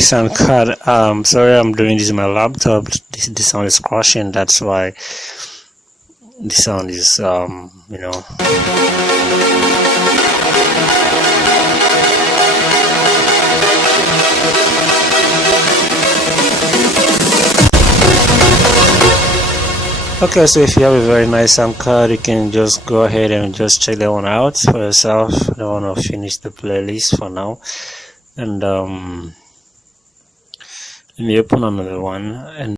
sound card. Sorry, I'm doing this on my laptop. The sound is crashing. That's why the sound is Okay, so if you have a very nice sound card, you can just go ahead and just check that one out for yourself. I don't want to finish the playlist for now, and let me open another one. And